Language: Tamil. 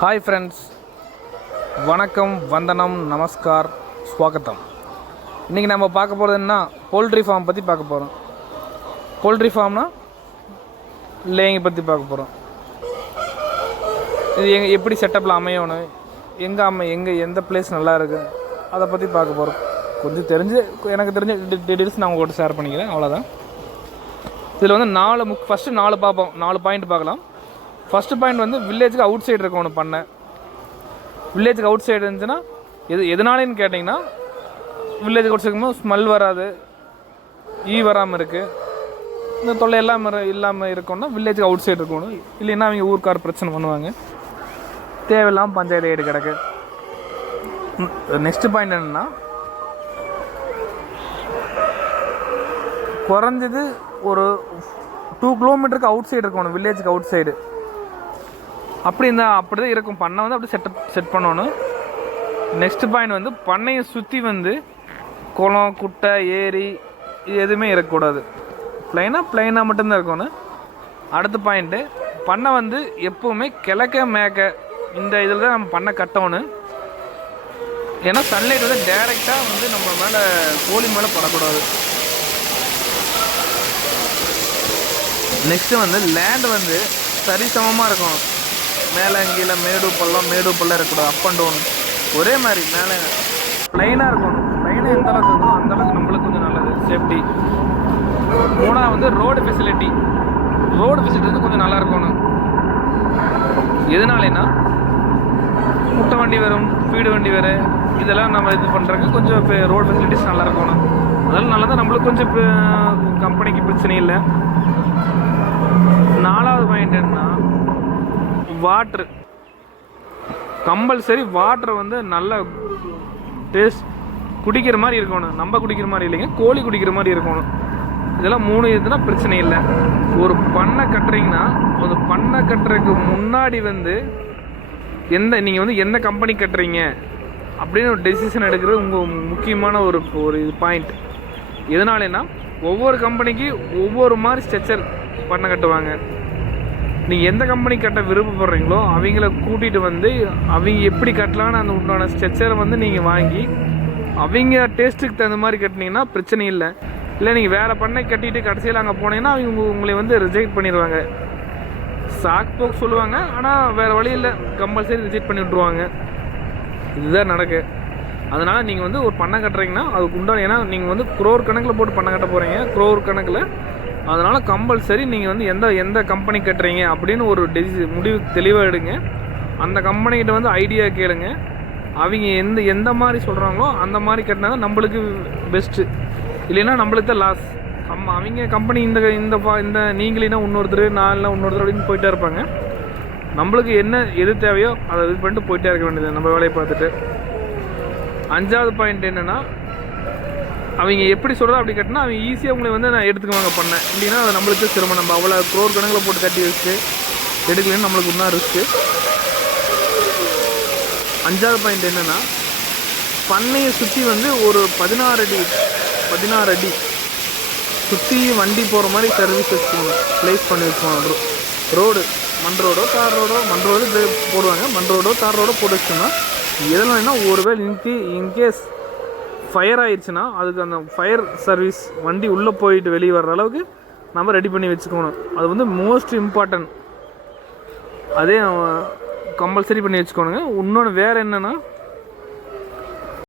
ஹாய் ஃப்ரெண்ட்ஸ், வணக்கம், வந்தனம், நமஸ்கார், ஸ்வாகத்தம். இன்றைக்கி நம்ம பார்க்க போகிறது என்ன, போல்ட்ரி ஃபார்ம் பற்றி பார்க்க போகிறோம். போல்ட்ரி ஃபார்ம்னா லேயிங் பற்றி பார்க்க போகிறோம். இது எப்படி செட்டப்பில் அமையணும், எங்கே எந்த பிளேஸ் நல்லா இருக்குது, அதை பற்றி பார்க்க போகிறோம். கொஞ்சம் எனக்கு தெரிஞ்ச டீட்டெயில்ஸ் நான் உங்கள்கிட்ட ஷேர் பண்ணிக்கிறேன், அவ்வளோதான். இதில் வந்து ஃபஸ்ட்டு 4 பார்ப்போம், 4 பாயிண்ட் பார்க்கலாம். ஃபஸ்ட்டு பாயிண்ட் வந்து வில்லேஜுக்கு அவுட் சைடு இருக்கணும். பண்ண வில்லேஜுக்கு அவுட் சைடு இருந்துச்சுன்னா எதனாலேன்னு கேட்டிங்கன்னா, வில்லேஜுக்கு அவுட் சைடு ஸ்மெல் வராது, வராமல் இருக்குது, இந்த தொல்லை எல்லாம் இல்லாமல் இருக்கணும்னா வில்லேஜுக்கு அவுட் சைடு இருக்கணும். இல்லைன்னா அவங்க ஊருக்கார பிரச்சனை பண்ணுவாங்க, தேவையில்லாமல் பஞ்சாயத்து ஏடு கிடக்கு. நெக்ஸ்ட்டு பாயிண்ட் என்னென்னா, குறைஞ்சது ஒரு 2 கிலோமீட்டருக்கு அவுட் சைடு இருக்கணும், வில்லேஜுக்கு அவுட் சைடு. அப்படி தான் இருக்கும். பண்ணை வந்து அப்படி செட் பண்ணணும். நெக்ஸ்ட் பாயிண்ட் வந்து பண்ணையை சுற்றி வந்து குளம், குட்டை, ஏரி இது எதுவுமே இருக்கக்கூடாது. பிளைனாக மட்டும்தான் இருக்கணும். அடுத்த பாயிண்ட்டு, பண்ணை வந்து எப்போவுமே கிழக்க மேற்க இந்த இதில் தான் நம்ம பண்ணை கட்டணும். ஏன்னா சன்லைட் வந்து டைரெக்டாக வந்து நம்ம மேலே கோழி மேலே படக்கூடாது. நெக்ஸ்ட்டு வந்து லேண்ட் வந்து சரிசமமாக இருக்கணும். மேலே கீழே மேடு பள்ளம் இருக்கக்கூடாது. அப் அண்ட் டவுன் ஒரே மாதிரி மேலே ப்ளைனாக இருக்கணும். ப்ளைனாக எந்த அளவுக்கு இருக்கணும் அந்தளவுக்கு நம்மளுக்கு கொஞ்சம் நல்லது, சேஃப்டி. 3ஆவது வந்து ரோடு ஃபெசிலிட்டி வந்து கொஞ்சம் நல்லா இருக்கணும். எதனாலேன்னா முட்டை வண்டி வரும், ஃபீடு வண்டி வரும், இதெல்லாம் நம்ம இது பண்ணுறதுக்கு கொஞ்சம் ரோடு ஃபெசிலிட்டிஸ் நல்லா இருக்கணும். அதெல்லாம் நல்லா தான் நம்மளுக்கு கொஞ்சம் கம்பெனிக்கு பிரச்சனை இல்லை. 4ஆவது பாயிண்ட் என்னன்னா, வாட்ரு கம்பல்சரி. வாட்டர் வந்து நல்ல டேஸ்ட் குடிக்கிற மாதிரி இருக்கணும். நம்ம குடிக்கிற மாதிரி இல்லைங்க, கோழி குடிக்கிற மாதிரி இருக்கணும். இதெல்லாம் 3 இதுனா பிரச்சனை இல்லை. ஒரு பண்ணை கட்டுறீங்கன்னா, ஒரு பண்ணை கட்டுறதுக்கு முன்னாடி வந்து நீங்கள் வந்து எந்த கம்பெனி கட்டுறீங்க அப்படின்னு ஒரு டெசிஷன் எடுக்கிறது உங்கள் முக்கியமான ஒரு பாயிண்ட். எதனாலன்னா, ஒவ்வொரு கம்பெனிக்கு ஒவ்வொரு மாதிரி ஸ்ட்ரக்சர் பண்ணை கட்டுவாங்க. நீங்கள் எந்த கம்பெனி கட்ட விருப்பப்படுறீங்களோ அவங்கள கூட்டிகிட்டு வந்து அவங்க எப்படி கட்டலான்னு அந்த உண்டான ஸ்ட்ரக்சரை வந்து நீங்கள் வாங்கி அவங்க டேஸ்ட்டுக்கு தகுந்த மாதிரி கட்டினீங்கன்னா பிரச்சனை இல்லை. நீங்கள் வேறு பண்ணை கட்டிட்டு கடைசியில் அங்கே போனீங்கன்னா அவங்க உங்களை வந்து ரிஜெக்ட் பண்ணிடுவாங்க. சாக் போக்கு சொல்லுவாங்க, ஆனால் வேறு வழி இல்லை, கம்பல்சரி ரிஜெக்ட் பண்ணி விட்ருவாங்க. இதுதான் நடக்கு. அதனால் நீங்கள் வந்து ஒரு பண்ணை கட்டுறீங்கன்னா அதுக்கு உண்டான, ஏன்னா நீங்கள் வந்து குரோர் கணக்கில் போட்டு பண்ணை கட்ட போகிறீங்க, குரோர் கணக்கில். அதனால் கம்பல்சரி நீங்கள் வந்து எந்த கம்பெனி கட்டுறீங்க அப்படின்னு ஒரு முடிவு தெளிவாக எடுங்க. அந்த கம்பெனிக்கிட்ட வந்து ஐடியா கேளுங்க. அவங்க எந்த மாதிரி சொல்கிறாங்களோ அந்த மாதிரி கட்டினா தான் நம்மளுக்கு பெஸ்ட்டு. இல்லைன்னா நம்மளுக்கு தான் லாஸ். அவங்க கம்பெனி இந்த நீங்களா இன்னொருத்தர், நான்லாம் இன்னொருத்தர் அப்படின்னு போயிட்டே இருப்பாங்க. நம்மளுக்கு எது தேவையோ அதை இது பண்ணிட்டு போயிட்டே இருக்க வேண்டியது, நம்ம வேலையை பார்த்துட்டு. 5ஆவது பாயிண்ட் என்னென்னா, அவங்க எப்படி சொல்கிறதோ அப்படி கட்டினா அவங்க ஈஸியாக உங்களை வந்து நான் எடுத்துக்குவாங்க பண்ணேன். இல்லைன்னா அது நம்மளுக்கு சிரமம். நம்ம அவ்வளோ குரோர் கணக்கில் போட்டு கட்டி வச்சு எடுக்கலன்னு நம்மளுக்கு இன்னும் ரிஸ்க்கு. 5ஆவது பாயிண்ட் என்னென்னா, பண்ணையை சுற்றி வந்து ஒரு 16 அடி சுற்றி வண்டி போகிற மாதிரி சர்வீஸ் வச்சுக்கணும், ப்ளேஸ் பண்ணி வச்சுக்கணும். ரோடு மண் ரோடோ தார் ரோடோ, மண் ரோடு போடுவாங்க, மண் ரோடோ தார் ரோடோ போட்டு வச்சோம்னா எதனாலன்னா, ஒருவேளை இன்கேஸ் ஃபயர் ஆயிடுச்சுன்னா அதுக்கு அந்த ஃபயர் சர்வீஸ் வண்டி உள்ளே போயிட்டு வெளியே வர்ற அளவுக்கு நம்ம ரெடி பண்ணி வச்சுக்கணும். அது வந்து மோஸ்ட் இம்பார்ட்டன்ட். அதே கம்பல்சரி பண்ணி வச்சுக்கோணுங்க. இன்னொன்று வேறு என்னென்னா,